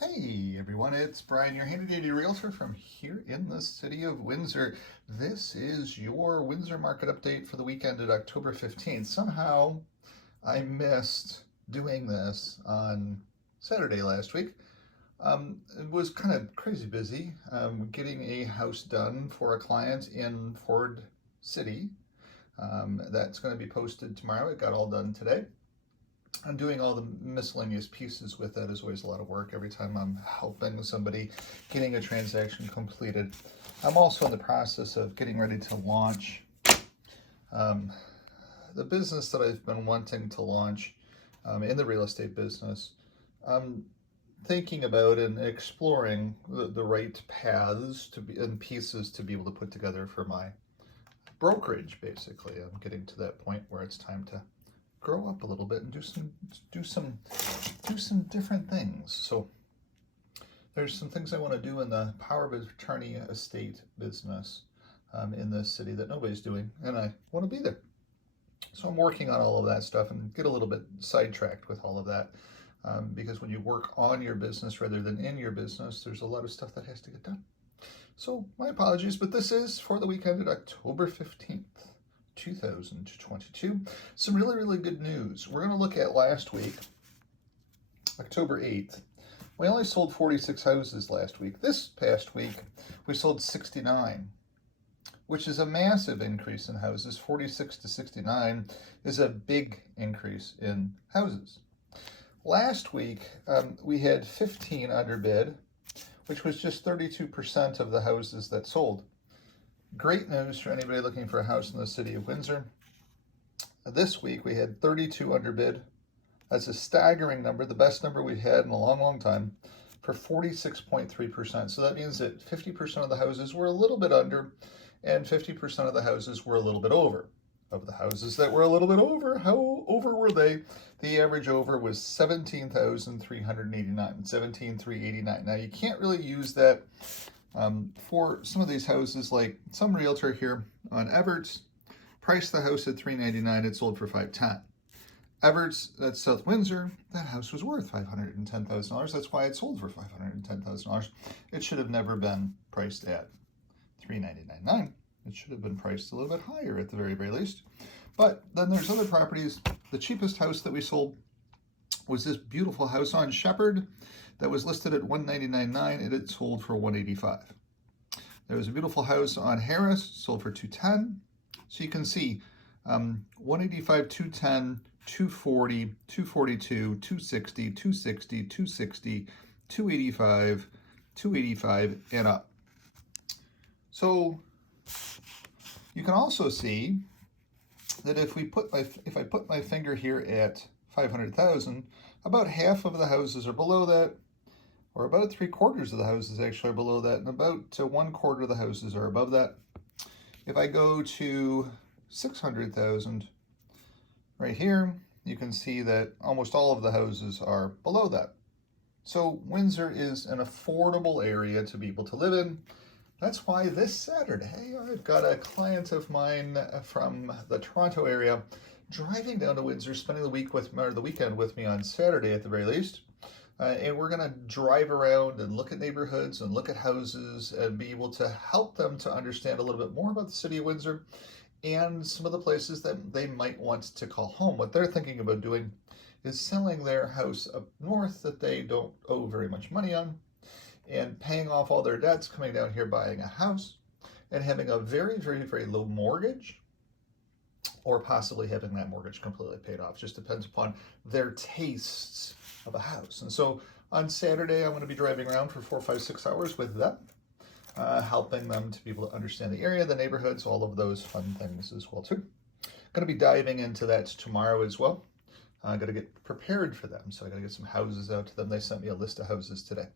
Hey everyone, it's Brian, your handy dandy realtor from here in the city of Windsor. This is your Windsor market update for the weekend at October 15th. Somehow I missed doing this on Saturday last week. It was kind of crazy busy getting a house done for a client in Ford City. That's going to be posted tomorrow. It got all done today. I'm doing all the miscellaneous pieces with that is always a lot of work every time I'm helping somebody getting a transaction completed. I'm also in the process of getting ready to launch um, the business that I've been wanting to launch in the real estate business. I'm thinking about and exploring the right paths to be and pieces to be able to put together for my brokerage. Basically, I'm getting to that point where it's time to grow up a little bit and do some different things. So there's some things I want to do in the power of attorney estate business in this city that nobody's doing, and I want to be there. So I'm working on all of that stuff and get a little bit sidetracked with all of that because when you work on your business rather than in your business, there's a lot of stuff that has to get done. So my apologies, but this is for the weekend at October 15th. 2022. Some really good news. We're going to look at last week, October 8th. We only sold 46 houses last week. This past week, we sold 69, which is a massive increase in houses. 46 to 69 is a big increase in houses. Last week, we had 15 under bid, which was just 32% of the houses that sold. Great news for anybody looking for a house in the city of Windsor. This week we had 32 under bid. That's a staggering number, the best number we've had in a long time, for 46.3%. So that means that 50% of the houses were a little bit under and 50% of the houses were a little bit over. Of the houses that were a little bit over, how over were they? The average over was 17,389, 17,389. Now you can't really use that for some of these houses, like some realtor here on Everts priced the house at $399. It sold for $510. Everts, that's South Windsor, that house was worth $510,000. That's why it sold for $510,000. It should have never been priced at $399.9. It should have been priced a little bit higher at the very least. But then there's other properties. The cheapest house that we sold was this beautiful house on Shepherd that was listed at $199.9 and it sold for $185. There was a beautiful house on Harris, sold for $210. So you can see $185, $210, $240, $242, $260, $260, $260, $285, $285, and up. So you can also see that if I put my finger here at 500,000, about half of the houses are below that, or about 3/4 of the houses actually are below that, and about 1/4 of the houses are above that. If I go to 600,000 right here, you can see that almost all of the houses are below that. So Windsor is an affordable area to be able to live in. That's why this Saturday, I've got a client of mine from the Toronto area driving down to Windsor, spending the weekend with me on Saturday at the very least. And we're going to drive around and look at neighborhoods and look at houses and be able to help them to understand a little bit more about the city of Windsor and some of the places that they might want to call home. What they're thinking about doing is selling their house up north that they don't owe very much money on and paying off all their debts, coming down here, buying a house, and having a very low mortgage, or possibly having that mortgage completely paid off. Just depends upon their tastes of a house. And so on Saturday, I'm going to be driving around for 4, 5, 6 hours with them, helping them to be able to understand the area, the neighborhoods, all of those fun things as well too. Going to be diving into that tomorrow as well. I got to get prepared for them, so I got to get some houses out to them. They sent me a list of houses today.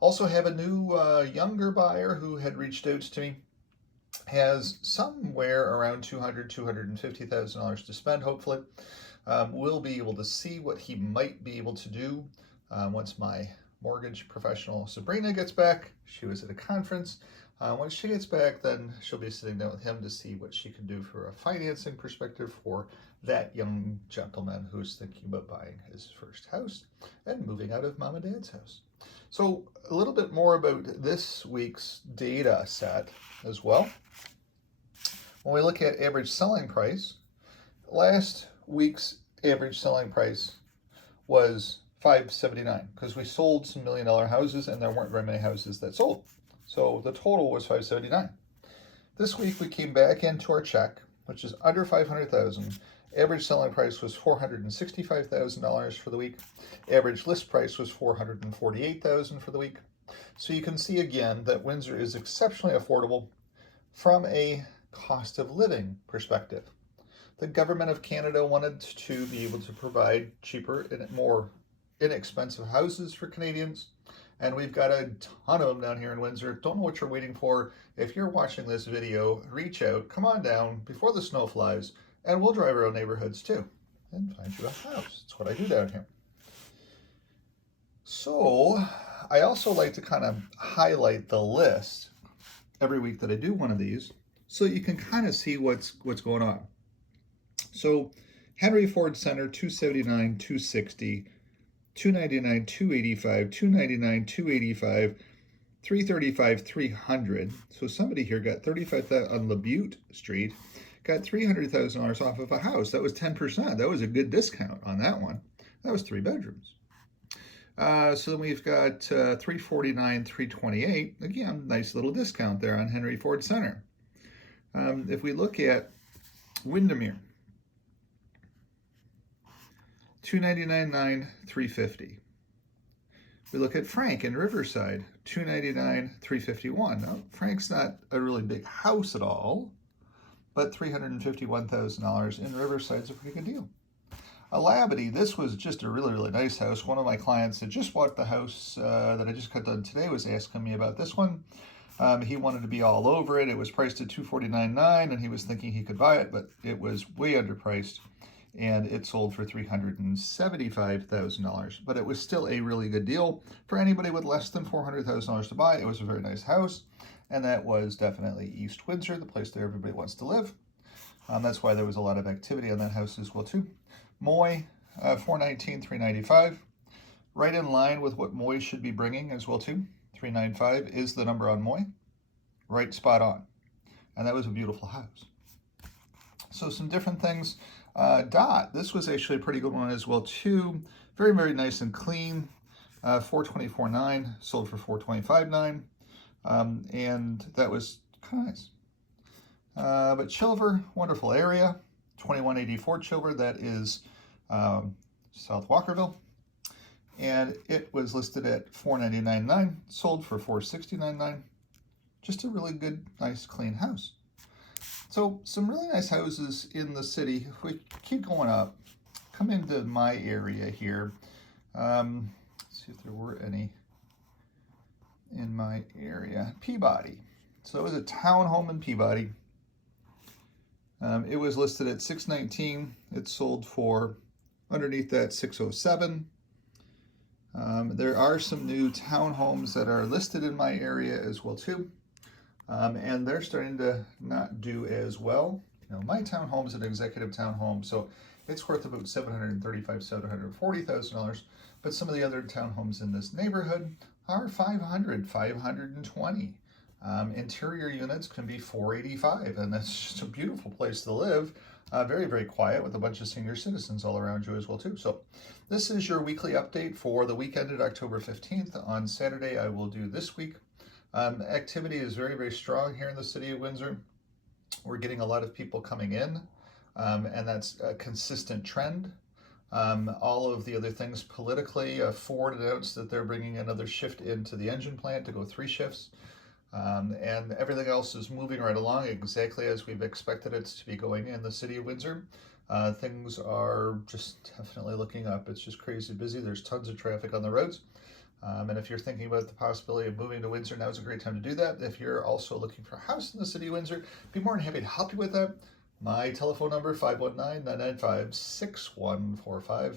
Also have a new younger buyer who had reached out to me. Has somewhere around $200,000, $250,000 to spend, hopefully. We'll be able to see what he might be able to do once my mortgage professional Sabrina gets back. She was at a conference. When she gets back, then she'll be sitting down with him to see what she can do for a financing perspective for that young gentleman who's thinking about buying his first house and moving out of mom and dad's house. So a little bit more about this week's data set as well. When we look at average selling price, last week's average selling price was $579 because we sold some $1 million houses and there weren't very many houses that sold. So the total was $579. This week we came back into our check, which is under $500,000. Average selling price was $465,000 for the week. Average list price was $448,000 for the week. So you can see again that Windsor is exceptionally affordable from a cost of living perspective. The government of Canada wanted to be able to provide cheaper and more inexpensive houses for Canadians, and we've got a ton of them down here in Windsor. Don't know what you're waiting for. If you're watching this video, reach out, come on down before the snow flies, and we'll drive around neighborhoods too and find you a house. That's what I do down here. So I also like to kind of highlight the list every week that I do one of these so you can kind of see what's going on. So Henry Ford Center, 279, 260, 299, 285, 299, 285, 335, 300. So somebody here got $35,000 on LaButte Street, got $300,000 off of a house. That was 10%. That was a good discount on that one. That was 3 bedrooms. So then we've got 349, 328. Again, nice little discount there on Henry Ford Center. If we look at Windermere, 299.9, 350. We look at Frank in Riverside, 299, 351. Now, Frank's not a really big house at all, but $351,000 in Riverside is a pretty good deal. Labadee, this was just a really, really nice house. One of my clients that just bought the house that I just got done today was asking me about this one. He wanted to be all over it. It was priced at $249,900, and he was thinking he could buy it, but it was way underpriced, and it sold for $375,000. But it was still a really good deal for anybody with less than $400,000 to buy. It was a very nice house, and that was definitely East Windsor, the place that everybody wants to live. That's why there was a lot of activity on that house as well too. Moy, 419, 395, right in line with what Moy should be bringing as well too. 395 is the number on Moy, right spot on, and that was a beautiful house. So some different things. Dot, this was actually a pretty good one as well too. Very, very nice and clean. 424.9 sold for 425.9, and that was kind of nice. But Chilver, wonderful area. 2184 Chilver, that is South Walkerville, and it was listed at $499.9, sold for $469.9. Just a really good, nice, clean house. So some really nice houses in the city. If we keep going up, come into my area here. Let's see if there were any in my area. Peabody. So it was a townhome in Peabody. It was listed at $619. It sold for, underneath that, $607. There are some new townhomes that are listed in my area as well too, and they're starting to not do as well. You know, my townhome is an executive townhome, so it's worth about $735,000, $740,000. But some of the other townhomes in this neighborhood are $500,000, $520,000. Interior units can be $485,000, and that's just a beautiful place to live. Very, very quiet with a bunch of senior citizens all around you as well too. So this is your weekly update for the week ended October 15th. On Saturday, I will do this week. Activity is very, very strong here in the city of Windsor. We're getting a lot of people coming in, and that's a consistent trend. All of the other things politically, Ford announced that they're bringing another shift into the engine plant to go 3 shifts. And everything else is moving right along exactly as we've expected it to be going in the city of Windsor. Things are just definitely looking up. It's just crazy busy. There's tons of traffic on the roads. And if you're thinking about the possibility of moving to Windsor, now's a great time to do that. If you're also looking for a house in the city of Windsor, be more than happy to help you with that. My telephone number, 519-995-6145,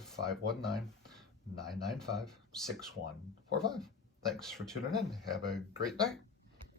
519-995. 6145. Thanks for tuning in. Have a great night.